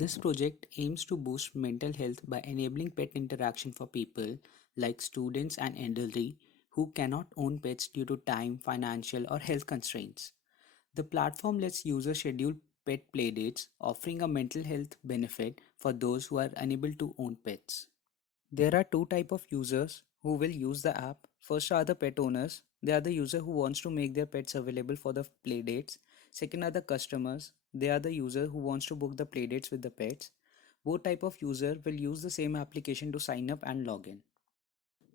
This project aims to boost mental health by enabling pet interaction for people like students and elderly who cannot own pets due to time, financial, or health constraints. The platform lets users schedule pet playdates, offering a mental health benefit for those who are unable to own pets. There are two types of users who will use the app. First are the pet owners. They are the user who wants to make their pets available for the playdates. Second are the customers. They are the user who wants to book the playdates with the pets. Both type of user will use the same application to sign up and log in.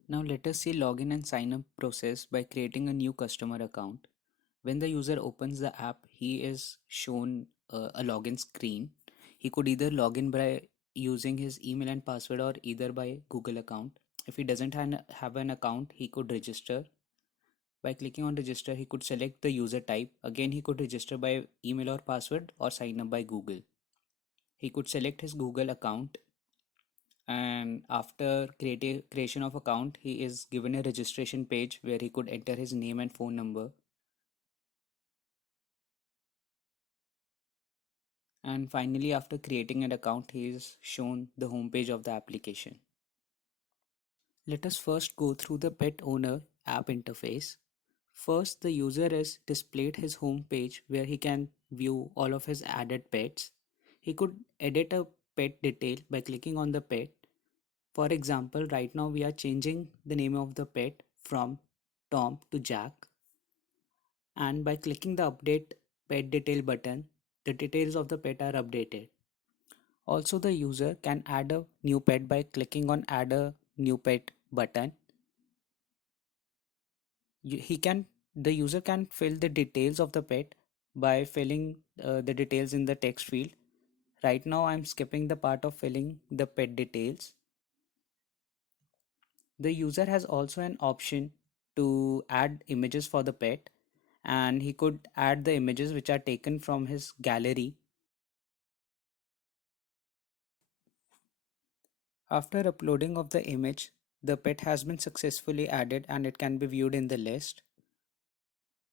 Now let us see login and sign up process by creating a new customer account. When the user opens the app, he is shown a login screen. He could either log in by using his email and password or either by Google account. If he doesn't have an account, he could register. By clicking on register, he could select the user type. Again, he could register by email or password or sign up by Google. He could select his Google account, and after creation of account, he is given a registration page where he could enter his name and phone number. And finally, after creating an account, he is shown the homepage of the application. Let us first go through the pet owner app interface. First, the user is displayed his home page where he can view all of his added pets. He could edit a pet detail by clicking on the pet. For example, right now we are changing the name of the pet from Tom to Jack. And by clicking the update pet detail button, the details of the pet are updated. Also, the user can add a new pet by clicking on add a new pet button. He can the user can fill the details of the pet by filling the details in the text field. Right now I'm skipping the part of filling the pet details. The user has also an option to add images for the pet, and he could add the images which are taken from his gallery. After uploading of the image, the pet has been successfully added and it can be viewed in the list.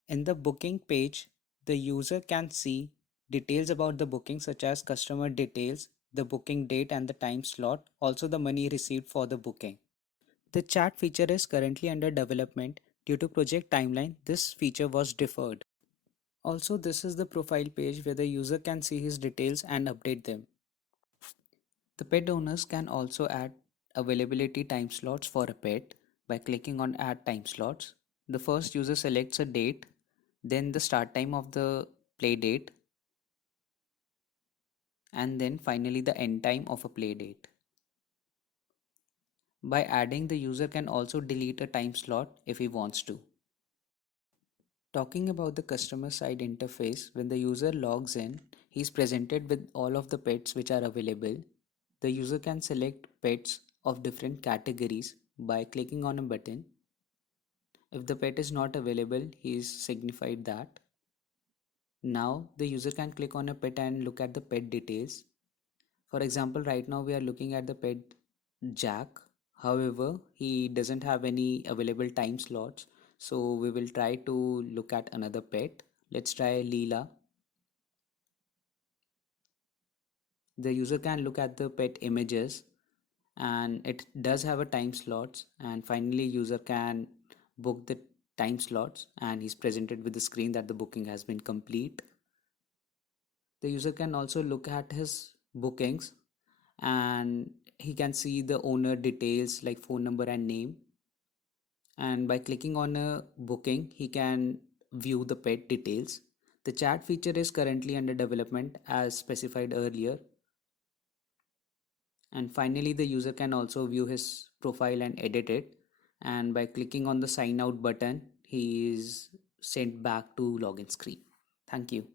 In the booking page, the user can see details about the booking such as customer details, the booking date and the time slot, also the money received for the booking. The chat feature is currently under development. Due to project timeline, this feature was deferred. Also, this is the profile page where the user can see his details and update them. The pet owners can also add availability time slots for a pet by clicking on add time slots. The first user selects a date, then the start time of the play date, and then finally the end time of a play date. By adding, the user can also delete a time slot if he wants to. Talking about the customer side interface, when the user logs in, he is presented with all of the pets which are available. The user can select pets of different categories by clicking on a button. If the pet is not available, he is signified that. Now the user can click on a pet and look at the pet details. For example, right now we are looking at the pet Jack. However, he doesn't have any available time slots. So we will try to look at another pet. Let's try Leela. The user can look at the pet images and it does have a time slots, and finally user can book the time slots and he's presented with the screen that the booking has been complete. The user can also look at his bookings and he can see the owner details like phone number and name, and by clicking on a booking he can view the pet details. The chat feature is currently under development as specified earlier, and finally the user can also view his profile and edit it, and by clicking on the sign out button he is sent back to login screen. Thank you.